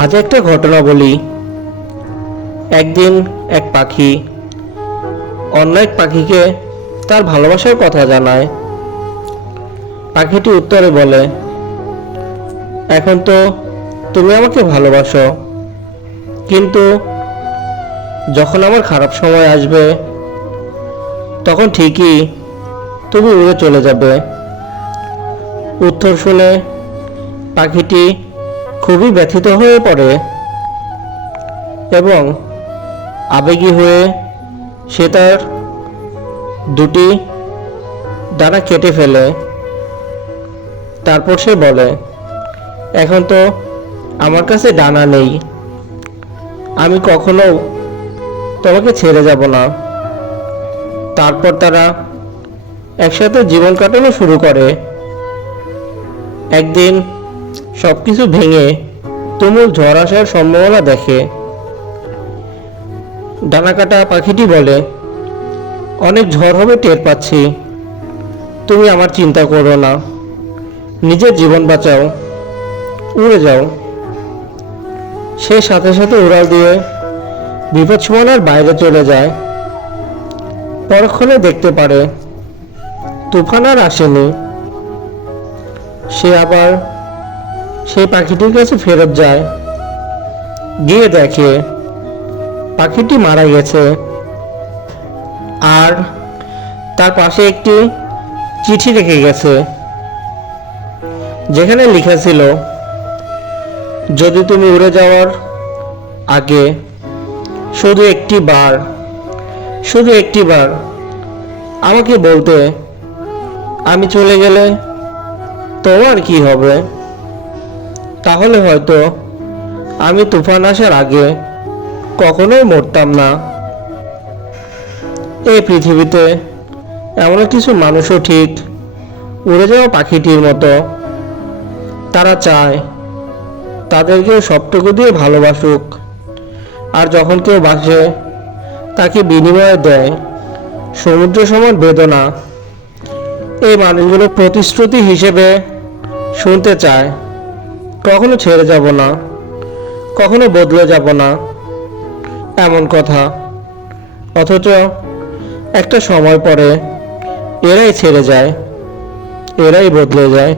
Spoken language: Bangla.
আজ একটা ঘটনা বলি। একদিন এক পাখি অন্য এক পাখিকে তার ভালোবাসার কথা জানায়। পাখিটি উত্তরে বলে, এখন তো তুমি আমাকে ভালোবাসো, কিন্তু যখন আমার খারাপ সময় আসবে তখন ঠিকই তুমি উড়ে চলে যাবে। উত্তর শুনে পাখিটি খুবই ব্যথিত হয়ে পড়ে এবং আবেগী হয়ে সে তার দুটি ডানা কেটে ফেলে। তারপর সে বলে, এখন তো আমার কাছে ডানা নেই, আমি কখনো তোমাকে ছেড়ে যাব না। তারপর তারা একসাথে জীবন কাটানো শুরু করে। একদিন সবকিছু ভেঙে তুমুল ঝড় আসার সম্ভাবনা দেখে। ডানাকাটা পাখিটি বলে, অনেক ঝড় হবে টের পাচ্ছি, তুমি আমার চিন্তা করো না, নিজের জীবন বাঁচাও, উড়ে যাও। সে সাথে সাথে উড়াল দিয়ে বিপদসীমানার বাইরে চলে যায়। পরক্ষণে দেখতে পারে তুফান আর আসেনি। সে আবার সেই পাখিটির কাছে ফেরত যায়, গিয়ে দেখে পাখিটি মারা গেছে আর তার পাশে একটি চিঠি রেখে গেছে, যেখানে লেখা ছিল, যদি তুমি উড়ে যাওয়ার আগে শুধু একটি বার আমাকে বলতে, আমি চলে গেলে তোমার কি হবে? তাহলে হয়তো আমি তুফান আসার আগে কখনোই মরতাম না। এই পৃথিবীতে এমন কিছু মানুষও ঠিক উড়ে যাওয়া পাখিটির মতো, তারা চায় তাদেরকে সবটুকু দিয়ে ভালোবাসুক, আর যখন কেউ বাসে তাকে বিনিময়ে দেয় সমুদ্র সমান বেদনা। এই মানুষগুলো প্রতিশ্রুতি হিসেবে শুনতে চায়, কখনো ছেড়ে যাব না, কখনো বদলে যাব না, এমন কথা। অথচ একটা সময় পরে এরাই ছেড়ে যায়, এরাই বদলে যায়।